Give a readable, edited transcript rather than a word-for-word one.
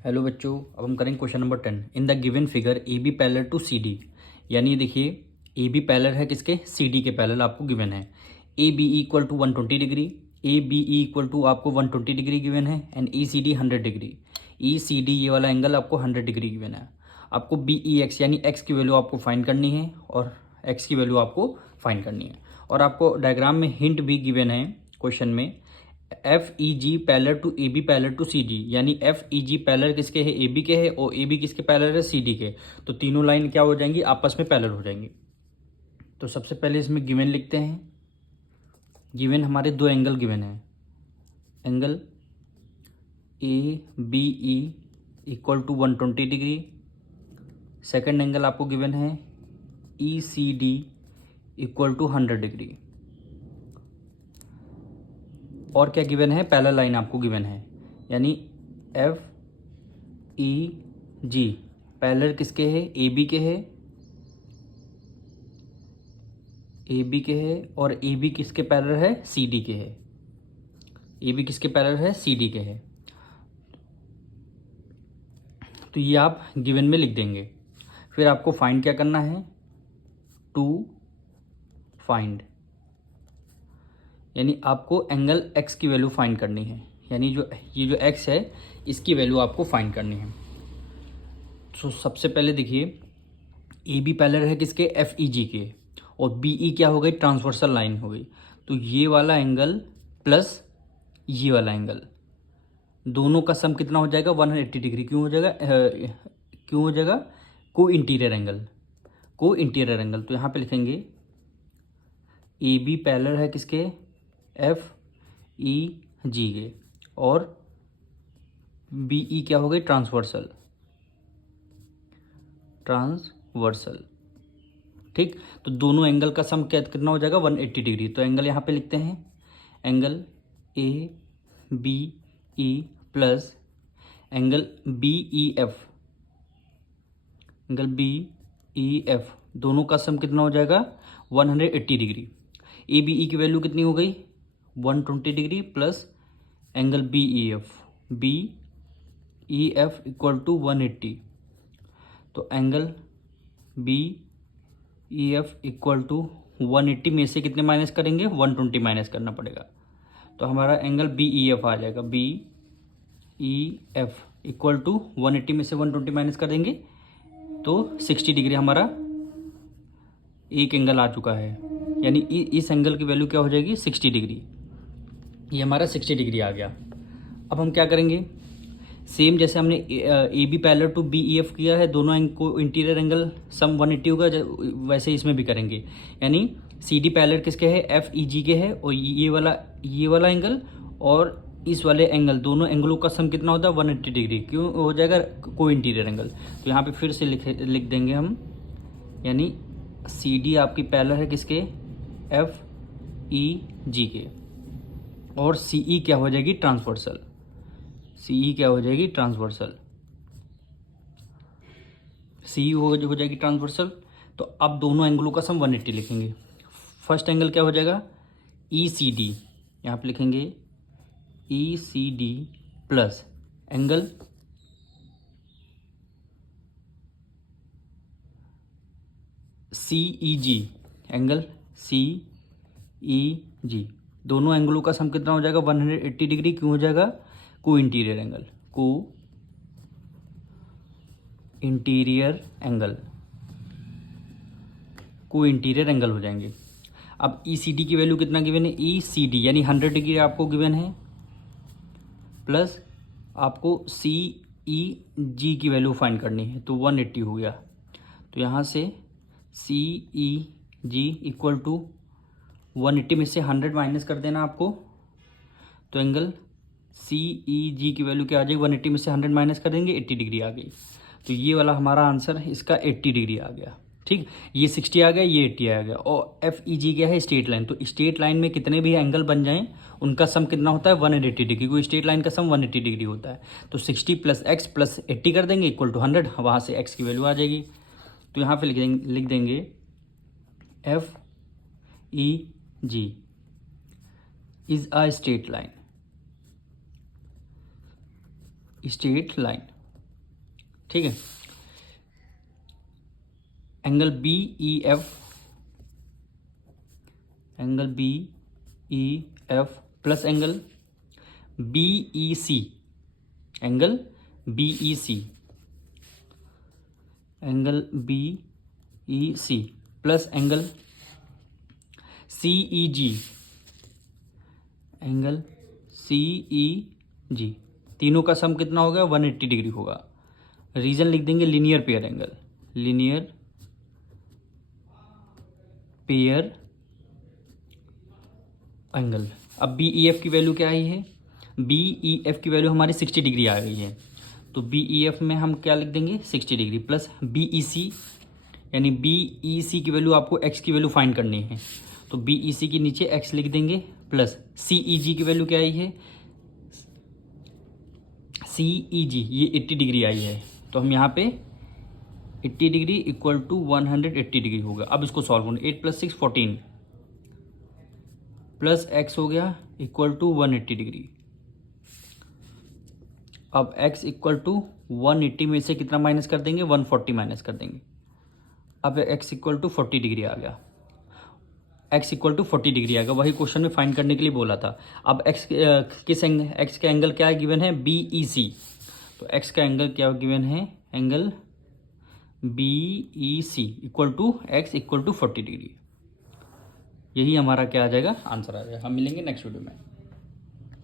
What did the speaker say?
Hello बच्चों, अब हम करेंगे question number 10। In the given figure A B parallel to C D, यानी देखिए ए बी पैरेलल है किसके, सी डी के पैरेलल आपको गिवन है। A B equal to 120 degree, A B equal to आपको 120 डिग्री गिवन है and E C D 100 degree. E C D ये वाला एंगल आपको 100 डिग्री गिवन है। आपको बी ई एक्स यानी एक्स की वैल्यू आपको फाइंड करनी है और एक्स की वैल्यू आपको फाइंड करनी है। और आपको डायग्राम में हिंट भी गिवन है क्वेश्चन में, F E G parallel to A B parallel to C D, यानी एफ ई जी पैरेलल किसके है, ए बी के है, और ए बी किसके पैरेलल है, सी डी के। तो तीनों लाइन क्या हो जाएंगी, आपस में पैरेलल हो जाएंगी। तो सबसे पहले इसमें गिवन लिखते हैं। गिवन हमारे दो एंगल गिवन है, angle A B E equal to 120 degree. Second angle आपको गिवन है E C D equal to 100 degree. और क्या गिवन है, पैरेलल लाइन आपको गिवन है, यानी एफ ई जी पैरेलल किसके है, ए बी के है, ए बी के है, और ए बी किसके पैरेलल है, सी डी के है। ए बी किसके पैरेलल है, सी डी के है। तो ये आप गिवन में लिख देंगे। फिर आपको फाइंड क्या करना है, टू फाइंड, यानी आपको एंगल एक्स की वैल्यू फाइंड करनी है, यानी ये जो एक्स है इसकी वैल्यू आपको फाइंड करनी है। तो सबसे पहले देखिए, ए बी पैरेलल है किसके, एफ ई जी के, और बी ई क्या हो गई, ट्रांसवर्सल लाइन हो गई। तो ये वाला एंगल प्लस ये वाला एंगल, दोनों का सम कितना हो जाएगा, 180 डिग्री। क्यों हो जाएगा, क्यों हो जाएगा, को इंटीरियर एंगल, को इंटीरियर एंगल। तो यहाँ पे लिखेंगे ए बी पैरेलल है किसके, एफ ई जी के, और बी ई क्या हो गई, ट्रांसवर्सल, ट्रांसवर्सल। ठीक, तो दोनों एंगल का सम क्या कितना हो जाएगा, 180 डिग्री। तो एंगल यहाँ पे लिखते हैं, angle A B E plus angle B E F, angle B E F, दोनों का सम कितना हो जाएगा, 180 डिग्री। ए बी ई की वैल्यू कितनी हो गई, 120 degree plus angle B E F, B E F equal to 180। तो angle B E F equal to 180 में से कितने माइनस करेंगे, 120 माइनस करना पड़ेगा। तो हमारा एंगल बी ई एफ आ जाएगा, B E F equal to 180 में से 120 माइनस कर देंगे तो 60 डिग्री हमारा एक एंगल आ चुका है, यानी इस एंगल की वैल्यू क्या हो जाएगी, 60 डिग्री। ये हमारा 60 डिग्री आ गया। अब हम क्या करेंगे, सेम जैसे हमने A B parallel to B E F किया है, दोनों को इंटीरियर एंगल सम 180 होगा, वैसे इसमें भी करेंगे। यानी सी डी पैरेलल किसके है, एफ ई जी के है, और ये वाला एंगल और इस वाले एंगल, दोनों एंगलों का सम कितना होता है, 180 डिग्री। क्यों हो जाएगा, को इंटीरियर एंगल। तो यहाँ पे फिर से लिख देंगे हम, यानी सी डी आपकी पैरेलल है किसके, एफ ई जी के, और सी ई क्या हो जाएगी, ट्रांसवर्सल, सी ई क्या हो जाएगी, ट्रांसवर्सल, सी ई हो जाएगी ट्रांसवर्सल। तो अब दोनों एंगलों का सम 180 लिखेंगे। फर्स्ट एंगल क्या हो जाएगा, ई सी डी, यहाँ पे लिखेंगे E C D plus angle C E G, angle C E G, दोनों एंगलों का सम कितना हो जाएगा, 180 डिग्री। क्यों हो जाएगा, को इंटीरियर एंगल, को इंटीरियर एंगल, को इंटीरियर एंगल हो जाएंगे। अब ई सी डी की वैल्यू कितना गिवन है, ई सी डी यानी 100 डिग्री आपको गिवन है, प्लस आपको सी ई जी की वैल्यू फाइंड करनी है, तो 180 हो गया। तो यहाँ से सी ई जी इक्वल टू 180 में से 100 माइनस कर देना आपको, तो एंगल सी ई जी की वैल्यू क्या आ जाएगी, 180 में से 100 माइनस कर देंगे, 80 डिग्री आ गई। तो ये वाला हमारा आंसर इसका 80 डिग्री आ गया। ठीक, ये 60 आ गया, ये 80 आ गया, और एफ ई जी क्या है, स्ट्रेट लाइन। तो स्ट्रेट लाइन में कितने भी एंगल बन जाएं उनका सम कितना होता है, 180 डिग्री, क्योंकि स्ट्रेट लाइन का सम 180 डिग्री होता है। तो 60 प्लस एक्स प्लस 80 कर देंगे इक्वल टू 100, वहाँ से एक्स की वैल्यू आ जाएगी। तो यहाँ पे लिख देंगे F E G is a straight line, straight line. ठीक है। Angle B E F, angle B E F plus angle B E C, angle B E C, angle B E C plus angle C E G, angle C E G, तीनों का सम कितना होगा 180 degree होगा। Reason लिख देंगे linear pair angle, linear pair angle. अब B E F की value क्या आई है, बी ई एफ की वैल्यू हमारी 60 डिग्री आ गई है, तो बी ई एफ में हम क्या लिख देंगे 60 डिग्री प्लस बी ई सी, यानी बी ई सी की वैल्यू आपको एक्स की वैल्यू फाइंड करनी है, तो बी ई सी के नीचे एक्स लिख देंगे प्लस सी ई जी की वैल्यू क्या आई है, सी ई जी ये 80 डिग्री आई है, तो हम यहाँ पे 80 डिग्री इक्वल टू 180 डिग्री होगा। अब इसको सॉल्व करो, 8 + 6 14 प्लस एक्स हो गया इक्वल टू 180 डिग्री। अब x इक्वल टू 180 में से कितना माइनस कर देंगे 140 माइनस कर देंगे। अब x इक्वल टू 40 डिग्री आ गया, x इक्वल टू 40 डिग्री आ गया, वही क्वेश्चन में फाइंड करने के लिए बोला था। अब x x का एंगल क्या गिवन है बी ई सी, तो x का एंगल क्या गिवन है angle B E C equal to x equal to 40 degree. यही हमारा क्या आ जाएगा आंसर आ जाएगा। हम मिलेंगे नेक्स्ट वीडियो में।